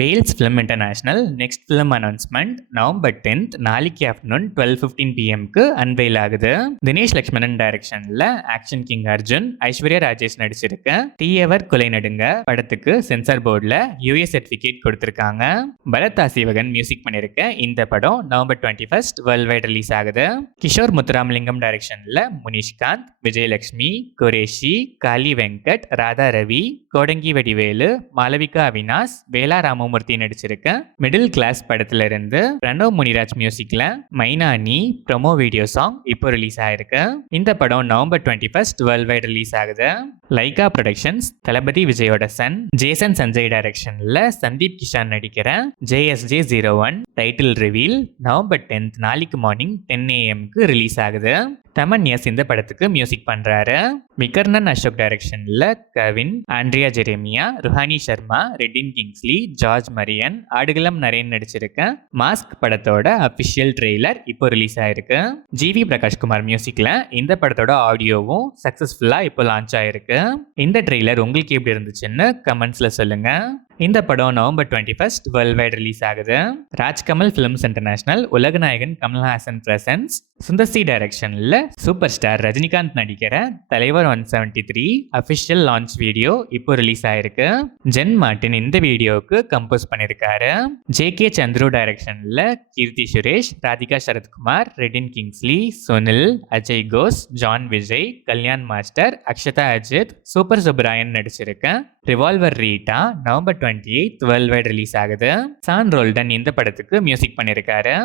Wales Film International next film announcement November 10th நாளைக்கு afternoon 12:15 பிஎம்க்கு unveil ஆகுது. தினேஷ் லக்ஷ்மணன் டைரக்ஷன்ல action king Arjun, Aishwarya Rajesh நடிச்சிருக்க தீயவர் கொலை நடுங்க படத்துக்கு சென்சார் போர்டில் யூஏ சர்டிஃபிகேட் கொடுத்திருக்காங்க. பரத் ஆசிவகன் மியூசிக் பண்ணிருக்க இந்த படம் November 21st world wide release ஆகுது. கிஷோர் முத்துராமலிங்கம் டைரக்ஷன்ல முனிஷ்காந்த், விஜயலட்சுமி, குரேஷி, காளி வெங்கட், ராதா ரவி, கோடங்கி வடிவேலு, மாளவிகா அவினாஷ், வேலா ராமமூர்த்தி நடிச்சிருக்க மிடில் கிளாஸ் படத்துல இருந்து பிரணவ் முனிராஜ் மியூசிக்ல மைனானி ப்ரோமோ வீடியோ சாங் இப்போ ரிலீஸ் ஆயிருக்கு. இந்த படம் November 21st world wide release ஆகுது. லைகா ப்ரொடக்ஷன்ஸ் தளபதி விஜயோட சன் ஜேசன் சஞ்சய் டைரக்ஷன்ல சந்தீப் கிஷான் நடிக்கிற JSJ01 title reveal November 10th நாளைக்கு மார்னிங் 10 AM ரிலீஸ் ஆகுது. தமன் எஸ் இந்த படத்துக்கு மியூசிக் பண்றாரு. விகர்ணன் அசோக் டைரக்ஷன்ல கவின், ஆண்ட்ரியா ஜெரேமியா, ருஹானி சர்மா, ரெட்டின் கிங்ஸ்லி, ஜார்ஜ் மரியன், ஆடுகளம் நரேன் நடிச்சிருக்க மாஸ்க் படத்தோட அபிஷியல் ட்ரெய்லர் இப்போ ரிலீஸ் ஆயிருக்கு. ஜிவி பிரகாஷ்குமார் மியூசிக்ல இந்த படத்தோட ஆடியோவும் சக்சஸ்ஃபுல்லா இப்போ லான்ச் ஆயிருக்கு. இந்த ட்ரெய்லர் உங்களுக்கு எப்படி இருந்துச்சுன்னு கமெண்ட்ஸ்ல சொல்லுங்க. இந்த படம் November 21st world wide release ஆகுது. ராஜ்கமல் ஃபிலிம்ஸ் இன்டர்நேஷனல் உலகநாயகன் கமல்ஹாசன் பிரசன்ஸ் சுந்தர்சி டைரக்ஷன்ல சூப்பர் ஸ்டார் ரஜினிகாந்த் நடிக்கிற தலைவர் 173 அபிஷியல் லான்ச் வீடியோ இப்போ ரிலீஸ் ஆயிருக்கு. ஜென் மார்டின் இந்த வீடியோவுக்கு கம்போஸ் பண்ணிருக்காரு. JK சந்துரு டைரக்ஷன்ல கீர்த்தி சுரேஷ், ராதிகா சரத்குமார், ரெட்டின் கிங்ஸ்லி, சுனில், அஜய் கோஸ், ஜான் விஜய், கல்யாண் மாஸ்டர், அக்ஷதா அஜித், சூப்பர் சுப்ராயன் நடிச்சிருக்க revolver Rita November 28th world wide release ஆகுது. சான் ரோல்டன் இந்த படத்துக்கு மியூசிக் பண்ணிருக்காரு.